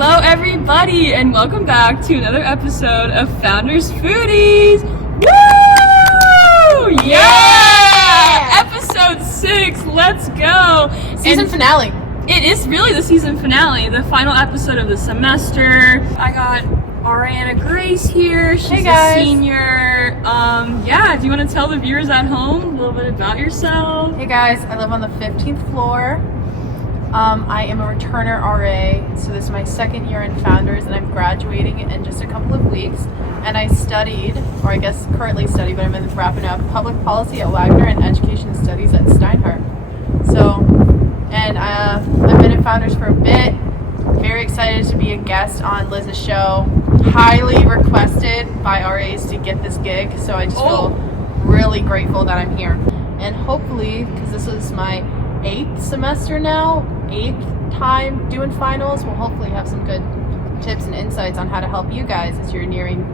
Hello everybody and welcome back to another episode of Founders Foodies. Woo! Yeah! Episode 6, let's go. Season finale. It is really the season finale, the final episode of the semester. I got Ariana Grace here. She's a senior. Do you want to tell the viewers at home a little bit about yourself? Hey guys, I live on the 15th floor. I am a returner RA, so this is my second year in Founders, and I'm graduating in just a couple of weeks. And I studied, or I guess currently study, but I'm wrapping up public policy at Wagner and education studies at Steinhardt. So, and I've been in Founders for a bit. Very excited to be a guest on Liz's show. Highly requested by RAs to get this gig, so I just feel really grateful that I'm here. And hopefully, because this is my 8th semester now, 8th time doing finals, we'll hopefully have some good tips and insights on how to help you guys as you're nearing,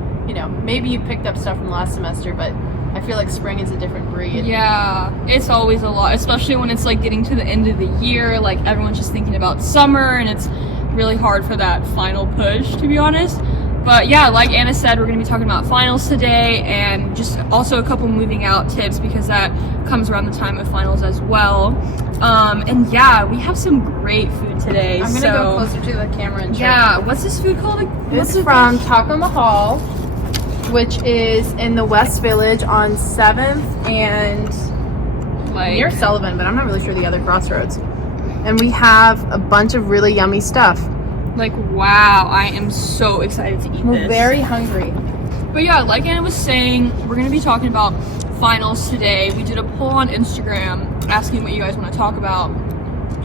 maybe you picked up stuff from last semester, but I feel like spring is a different breed. Yeah, it's always a lot, especially when it's like getting to the end of the year, like everyone's just thinking about summer and it's really hard for that final push, to be honest. But yeah, like Anna said, we're going to be talking about finals today and just also a couple moving out tips because that comes around the time of finals as well. And yeah, we have some great food today. I'm going to go closer to the camera and show you. What's this food called? This is from Taco Mahal, which is in the West Village on 7th and near Sullivan, but I'm not really sure the other crossroads. And we have a bunch of really yummy stuff. Wow, I am so excited to eat this. We're very hungry. But yeah, like Anna was saying, we're going to be talking about finals today. We did a poll on Instagram asking what you guys want to talk about,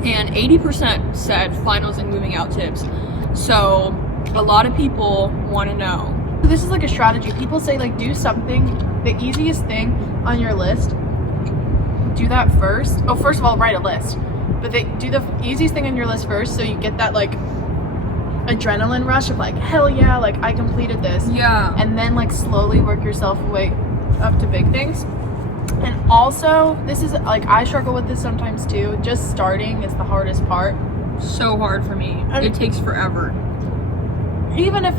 and 80% said finals and moving out tips. So a lot of people want to know. This is like a strategy. People say do something, the easiest thing on your list, do that first. Oh, first of all, write a list. But they do the easiest thing on your list first, so you get that adrenaline rush of hell yeah, I completed this. Yeah. And then slowly work yourself way up to big things. And also, this is I struggle with this sometimes too. Just starting is the hardest part. So hard for me. It takes forever. Even if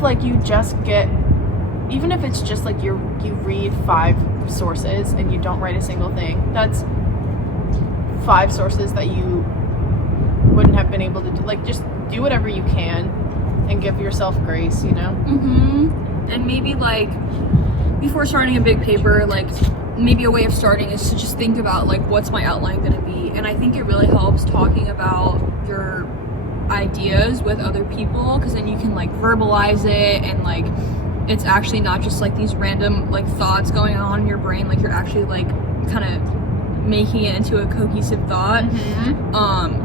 even if it's just you read 5 sources and you don't write a single thing, that's 5 sources that you wouldn't have been able to do. Just do whatever you can and give yourself grace, And maybe before starting a big paper, maybe a way of starting is to just think about what's my outline going to be. And I think it really helps talking about your ideas with other people, because then you can verbalize it, and it's actually not just these random thoughts going on in your brain. You're actually kind of making it into a cohesive thought.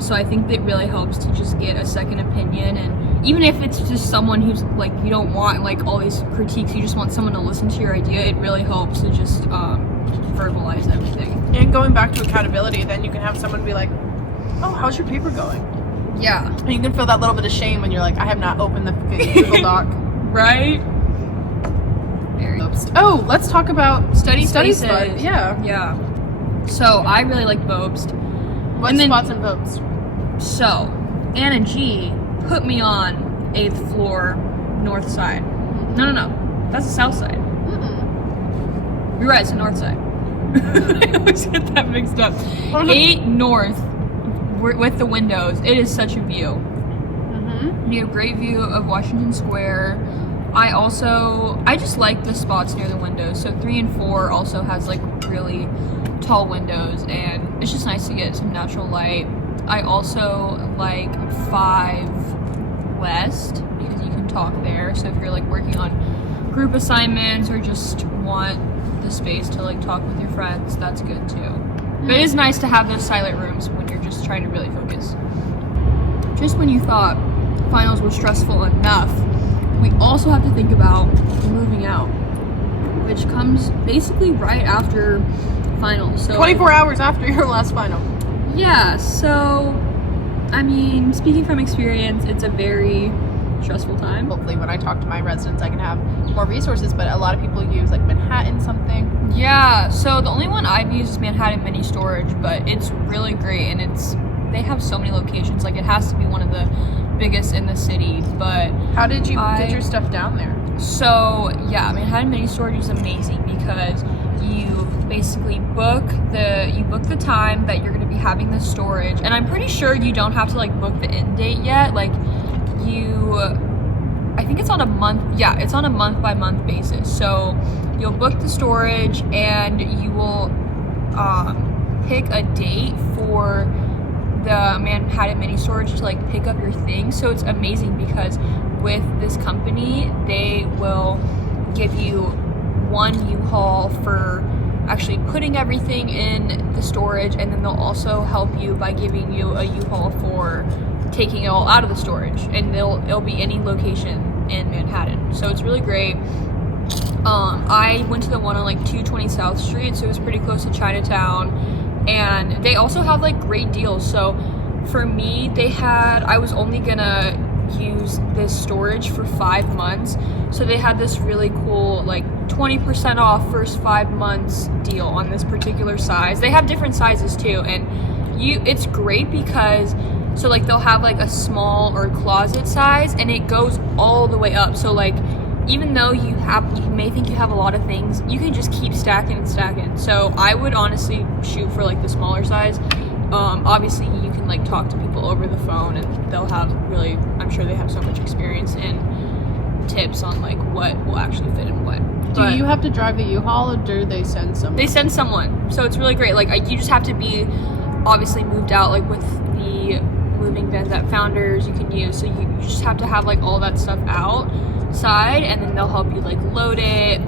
So I think that really helps to just get a second opinion, and even if it's just someone who's you don't want all these critiques, you just want someone to listen to your idea, it really helps to just verbalize everything. And going back to accountability, then you can have someone be oh, how's your paper going? Yeah. And you can feel that little bit of shame when you're I have not opened the Google Doc. Right? Oh, let's talk about study spaces. Spot. Yeah. So I really like Bobst. What spots in Bobst? So Anna G put me on 8th floor north side. No, that's the south side. You're right, it's the north side. I always get that mixed up. 8 north with the windows. It is such a view. You have a great view of Washington Square. I just like the spots near the windows. So 3 and 4 also has really tall windows, and it's just nice to get some natural light. I also like 5 West because you can talk there. So if you're working on group assignments or just want the space to talk with your friends, that's good too. But it is nice to have those silent rooms when you're just trying to really focus. Just when you thought finals were stressful enough, we also have to think about moving out, which comes basically right after finals. So 24 hours after your last final. Yeah, so I mean, speaking from experience, it's a very stressful time. Hopefully when I talk to my residents I can have more resources, but a lot of people use Manhattan something. Yeah, so the only one I've used is Manhattan Mini Storage, but it's really great, and they have so many locations. Like, it has to be one of the biggest in the city. But how did you get your stuff down there? So yeah, Manhattan Mini Storage is amazing because you basically book the time that you're going to be having the storage, and I'm pretty sure you don't have to like book the end date yet. Like, I think it's on a month. Yeah, it's on a month by month basis. So you'll book the storage, and you will pick a date for the Manhattan Mini Storage to like pick up your things. So it's amazing because with this company, they will give you one U-Haul for actually putting everything in the storage, and then they'll also help you by giving you a U-Haul for taking it all out of the storage, and it'll be any location in Manhattan. So it's really great. I went to the one on like 220 South Street, so it was pretty close to Chinatown, and they also have like great deals. So for me, I was only gonna use this storage for 5 months, so they had this really cool like 20% off first 5 months deal on this particular size. They have different sizes too, and it's great because so like they'll have like a small or closet size, and it goes all the way up. So like, even though you may think you have a lot of things, you can just keep stacking and stacking. So I would honestly shoot for like the smaller size. Obviously you can like talk to people over the phone, and they'll have I'm sure they have so much experience and tips on like what will actually fit in what. Do you have to drive the U-Haul, or do they send someone? They send someone, so it's really great. Like, you just have to be obviously moved out, like with the moving vans at Founders you can use. So you just have to have like all that stuff outside, and then they'll help you like load it.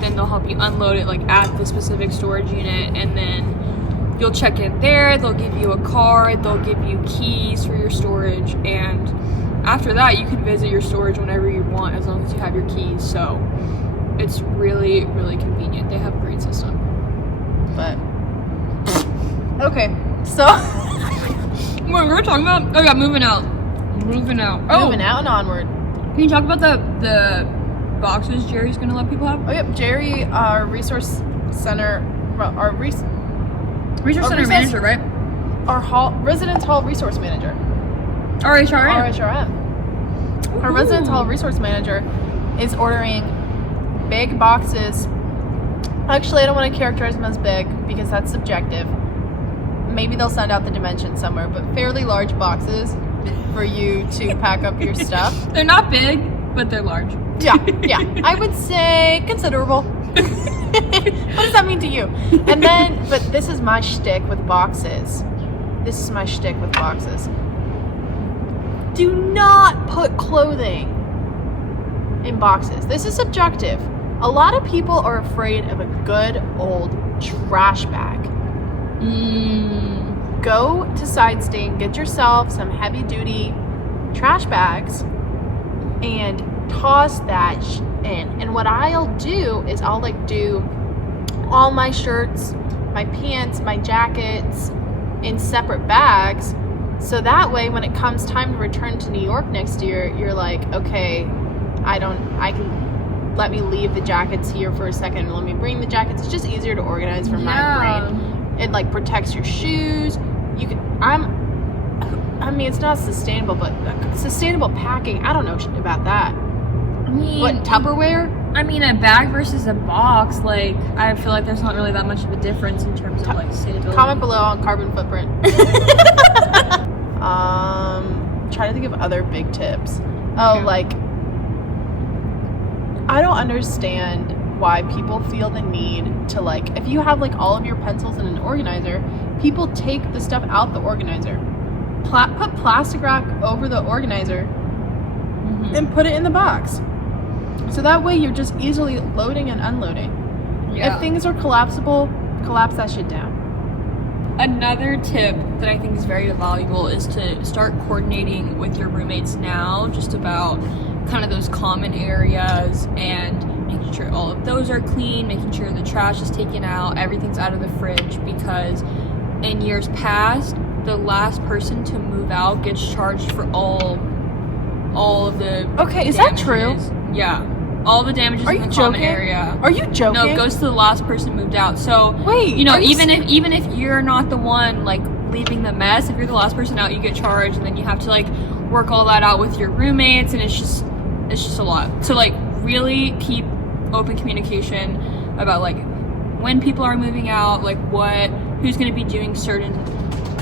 Then they'll help you unload it like at the specific storage unit, and then you'll check in there. They'll give you a card. They'll give you keys for your storage, and after that you can visit your storage whenever you want, as long as you have your keys. So it's really, really convenient. They have a great system. But okay, so what we were talking about? Oh yeah, moving out. Oh, moving out and onward. Can you talk about the boxes Jerry's gonna let people have? Oh yep, Jerry, our resource center, manager, right? Our residence hall resource manager. RHRM. Our residence hall resource manager is ordering big boxes. Actually, I don't want to characterize them as big because that's subjective. Maybe they'll send out the dimensions somewhere, but fairly large boxes for you to pack up your stuff. They're not big, but they're large. Yeah. I would say considerable. What does that mean to you? And then, but this is my shtick with boxes. Do not put clothing in boxes. This is subjective. A lot of people are afraid of a good old trash bag. Go to Sidestain, get yourself some heavy duty trash bags and toss that in. And what I'll do is I'll like do all my shirts, my pants, my jackets in separate bags. So that way when it comes time to return to New York next year, you're like, okay, let me leave the jackets here for a second and let me bring the jackets. It's just easier to organize for my brain. It like protects your shoes. It's not sustainable, but sustainable packing, I don't know about that. What, Tupperware? A bag versus a box, like, I feel like there's not really that much of a difference in terms of like sustainability. Comment below on carbon footprint. Trying to think of other big tips. Like, I don't understand why people feel the need to like, if you have like all of your pencils in an organizer, people take the stuff out the organizer, put plastic wrap over the organizer, and put it in the box. So that way you're just easily loading and unloading. If things are collapsible, collapse that shit down. Another tip that I think is very valuable is to start coordinating with your roommates now, just about kind of those common areas and making sure all of those are clean, making sure the trash is taken out, everything's out of the fridge, because in years past, the last person to move out gets charged for all of the is damages. that true? Yeah. All the damages in the common area. Are you joking? No, it goes to the last person moved out. So wait, even if you're not the one like leaving the mess. If you're the last person out, you get charged, and then you have to like work all that out with your roommates, and it's just a lot. So like really keep open communication about like when people are moving out, like who's going to be doing certain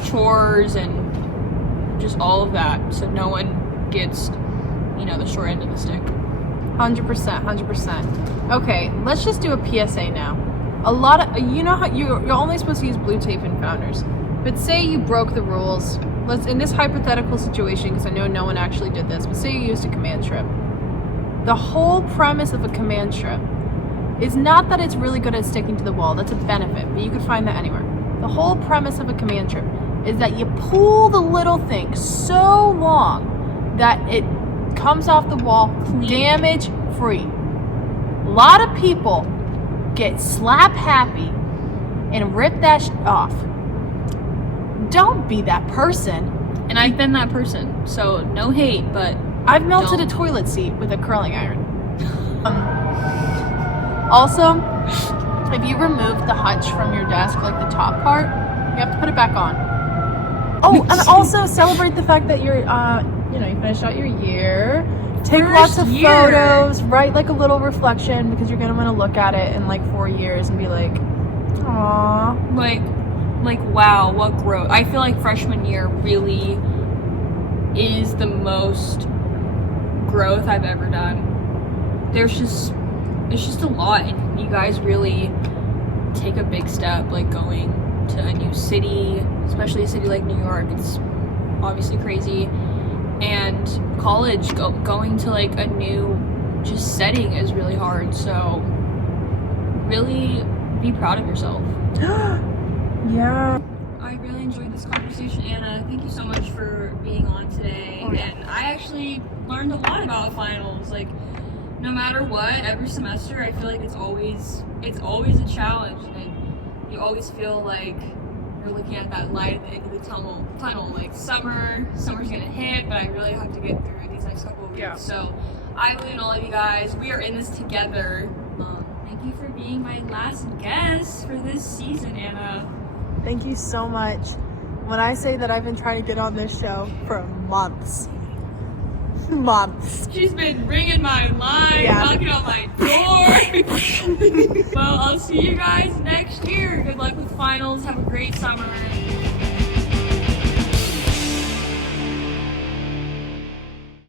chores and just all of that, so no one gets, you know, the short end of the stick. 100%. Okay, let's just do a PSA now. A lot of, you know how you're only supposed to use blue tape in Founders, but say you broke the rules. Let's, in this hypothetical situation, because I know no one actually did this, but say you used a command strip. The whole premise of a command strip is not that it's really good at sticking to the wall. That's a benefit, but you could find that anywhere. The whole premise of a command strip is that you pull the little thing so long that it comes off the wall damage free. A lot of people get slap happy and rip that off. Don't be that person. And I've been that person, so no hate, but I've melted a toilet seat with a curling iron. Also, if you remove the hutch from your desk, like the top part, you have to put it back on. Oh, and also celebrate the fact that you're, you finished out your year. Take lots of photos, write like a little reflection, because you're gonna want to look at it in like 4 years and be like, aww. Like wow, what growth. I feel like freshman year really is the most growth I've ever done. It's just a lot, and you guys really take a big step, like going to a new city, especially a city like New York. It's obviously crazy. And college, going to like a new just setting is really hard, so really be proud of yourself. Yeah. I really enjoyed this conversation, Anna. Thank you so much for being on today. Oh, yeah. And I actually learned a lot about finals. Like, no matter what, every semester I feel like it's always a challenge, and you always feel like you're looking at that light at the end of the tunnel. Like summer's gonna hit, but I really have to get through these next couple of weeks. Yeah. So I believe in all of you guys. We are in this together. Thank you for being my last guest for this season, Anna. Thank you so much. When I say that I've been trying to get on this show for months. She's been ringing my line, knocking on my door. Well, I'll see you guys next year. Good luck with finals. Have a great summer.